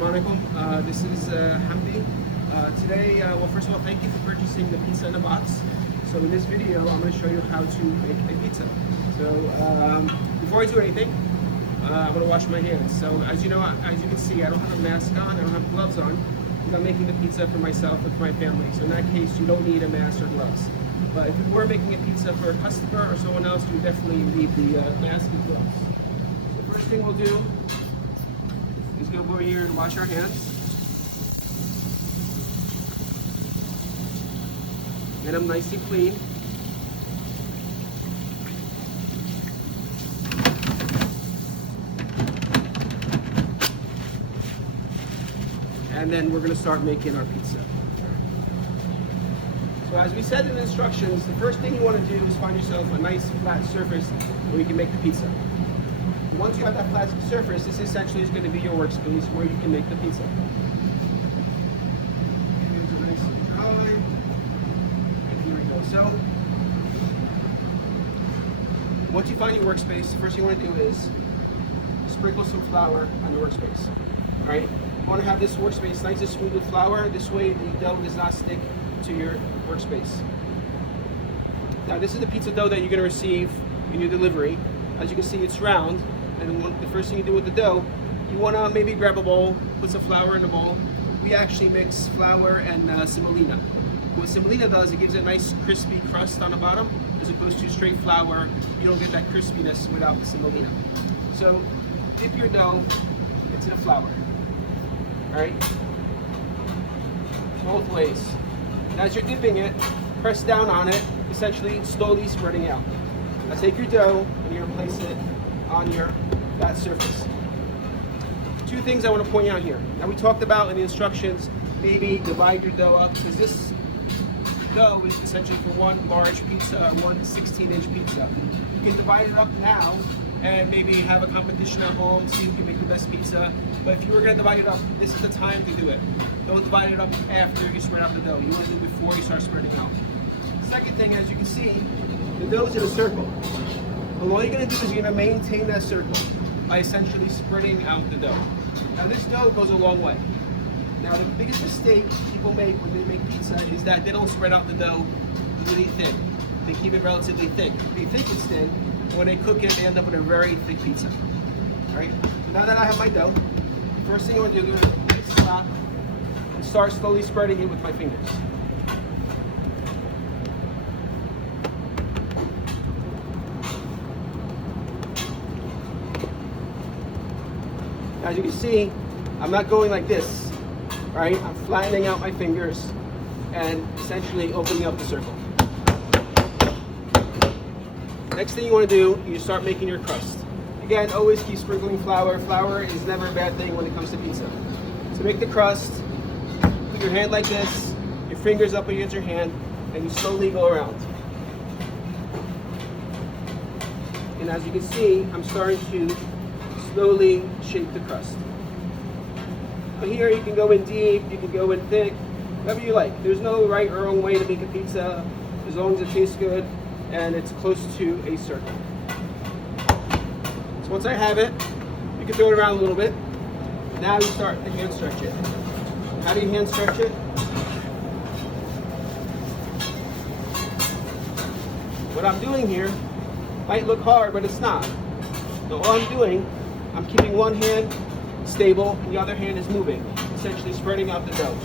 Assalamu alaikum. This is Hamdi. Today, well, first of all, thank you for purchasing the pizza in a box. So in this video, I'm going to show you how to make a pizza. So before I do anything, I'm going to wash my hands. So as you know, as you can see, I don't have a mask on, I don't have gloves on, because I'm making the pizza for myself and for my family. So in that case, you don't need a mask or gloves. But if you were making a pizza for a customer or someone else, you definitely need the mask and gloves. The first thing we'll do is go over here and wash our hands. Get them nice and clean. And then we're going to start making our pizza. So as we said in the instructions, the first thing you want to do is find yourself a nice flat surface where you can make the pizza. Once you have that flat surface, this essentially is going to be your workspace where you can make the pizza. Hands are nice and dry. And here we go. So, once you find your workspace, the first thing you want to do is sprinkle some flour on your workspace. All right? You want to have this workspace nice and smooth with flour. This way the dough does not stick to your workspace. Now this is the pizza dough that you're going to receive in your delivery. As you can see, it's round. And the first thing you do with the dough, you want to maybe grab a bowl, put some flour in the bowl. We actually mix flour and semolina. What semolina does, it gives a nice crispy crust on the bottom, as opposed to straight flour. You don't get that crispiness without the semolina. So dip your dough into the flour. All right, both ways. And as you're dipping it, press down on it, essentially slowly spreading out. Now take your dough and you're gonna place it on your flat surface. Two things I want to point out here. Now we talked about in the instructions, maybe divide your dough up, because this dough is essentially for one large pizza or one 16-inch pizza. You can divide it up now and maybe have a competition at home, see who can make the best pizza. But if you were going to divide it up, this is the time to do it. Don't divide it up after you spread out the dough. You want to do it before you start spreading out. Second thing, as you can see, the dough's in a circle. And all you're going to do is you're going to maintain that circle by essentially spreading out the dough. Now this dough goes a long way. Now the biggest mistake people make when they make pizza is that they don't spread out the dough really thin. They keep it relatively thick. They think it's thin, and when they cook it, they end up with a very thick pizza. All right? So now that I have my dough, the first thing I want to do is stop and start slowly spreading it with my fingers. As you can see, I'm not going like this, right? I'm flattening out my fingers and essentially opening up the circle. Next thing you want to do, you start making your crust. Again, always keep sprinkling flour. Flour is never a bad thing when it comes to pizza. To make the crust, put your hand like this, your fingers up against your hand, and you slowly go around. And as you can see, I'm starting to slowly shape the crust. But here you can go in deep, you can go in thick, whatever you like. There's no right or wrong way to make a pizza, as long as it tastes good and it's close to a circle. So once I have it, you can throw it around a little bit. Now you start to hand stretch it. How do you hand stretch it? What I'm doing here might look hard, but it's not. So all I'm doing, I'm keeping one hand stable and the other hand is moving, essentially spreading out the dough.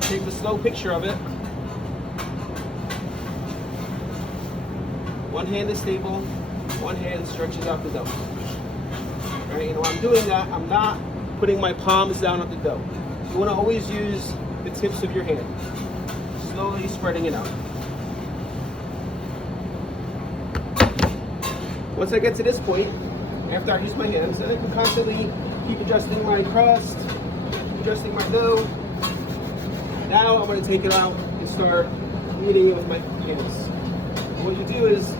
Take the slow picture of it. One hand is stable, one hand stretches out the dough. All right, and while I'm doing that, I'm not putting my palms down on the dough. You want to always use the tips of your hand, slowly spreading it out. Once I get to this point, after I use my hands, I can constantly keep adjusting my crust, adjusting my dough. Now I'm going to take it out and start kneading it with my hands. What you do is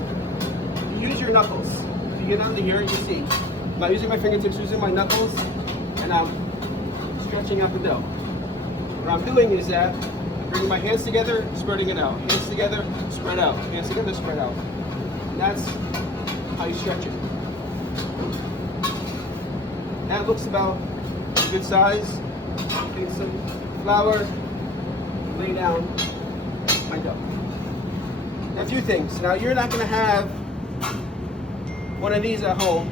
you use your knuckles. If you get under here, you can see. I'm not using my fingertips, using my knuckles, and I'm stretching out the dough. What I'm doing is that I'm bringing my hands together, spreading it out. Hands together, spread out. Hands together, spread out. And that's how you stretch it. That looks about good size. Take some flour, lay down my dough. Now, a few things. Now, you're not going to have one of these at home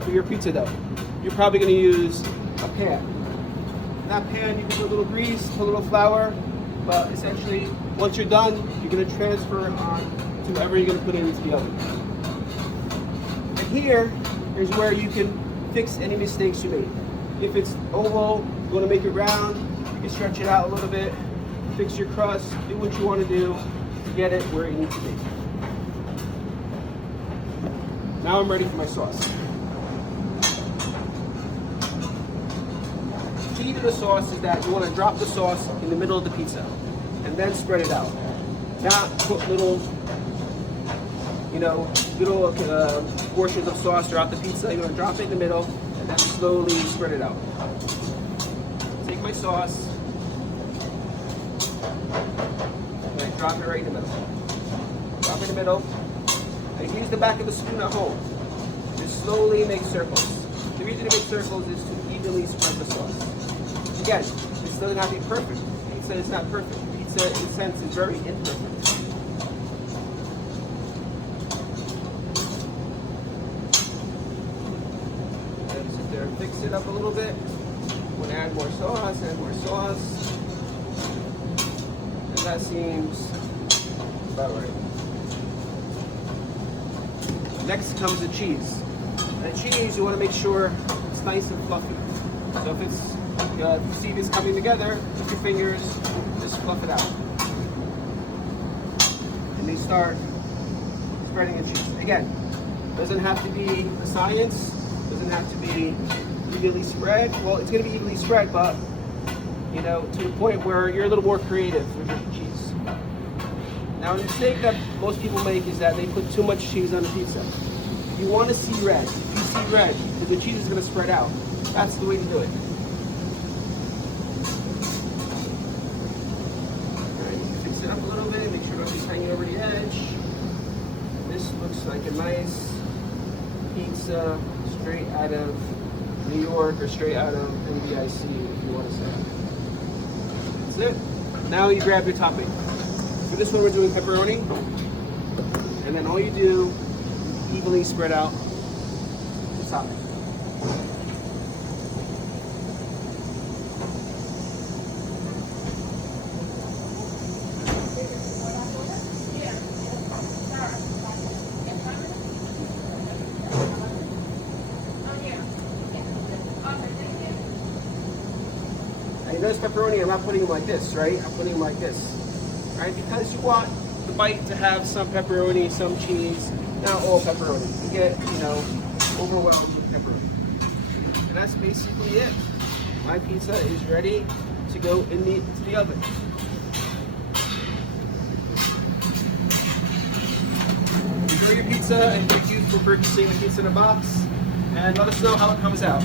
for your pizza dough. You're probably going to use a pan. In that pan, you can put a little grease, put a little flour, but essentially, once you're done, you're going to transfer it on to whatever you're going to put it into the oven. And here is where you can fix any mistakes you made. If it's oval, you want to make it round, you can stretch it out a little bit, fix your crust, do what you want to do to get it where it needs to be. Now I'm ready for my sauce. The key to the sauce is that you want to drop the sauce in the middle of the pizza and then spread it out. Not put little portions of sauce throughout the pizza. You want to drop it in the middle and then slowly spread it out. Take my sauce and drop it right in the middle. Drop it in the middle. And use the back of the spoon at home. Just slowly make circles. The reason to make circles is to evenly spread the sauce. Again, it doesn't have to be perfect. Pizza is not perfect. Pizza, in a sense, is very imperfect. And sit there and fix it up a little bit. We're going to add more sauce, And that seems about right. Next comes the cheese. And cheese, you want to make sure it's nice and fluffy. So if it's, if you see this coming together, with your fingers, just fluff it out. And they start spreading the cheese. Again, doesn't have to be a science, doesn't have to be evenly spread. Well, it's going to be evenly spread, but to the point where you're a little more creative with your cheese. Now, the mistake that most people make is that they put too much cheese on the pizza. If you want to see red, if you see red, the cheese is going to spread out. That's the way to do it. Alright, fix it up a little bit, make sure nothing's hanging over the edge. This looks like a nice pizza straight out of New York or straight out of NBIC, if you want to say. That's it. Now you grab your topping. For this one, we're doing pepperoni, and then all you do, evenly spread out the topping. And you notice pepperoni, I'm not putting them like this, right? I'm putting them like this. Right? Because you want the bite to have some pepperoni, some cheese, not all pepperoni. You get, overwhelmed with pepperoni. And that's basically it. My pizza is ready to go into the oven. Enjoy your pizza, and thank you for purchasing the pizza in a box. And let us know how it comes out.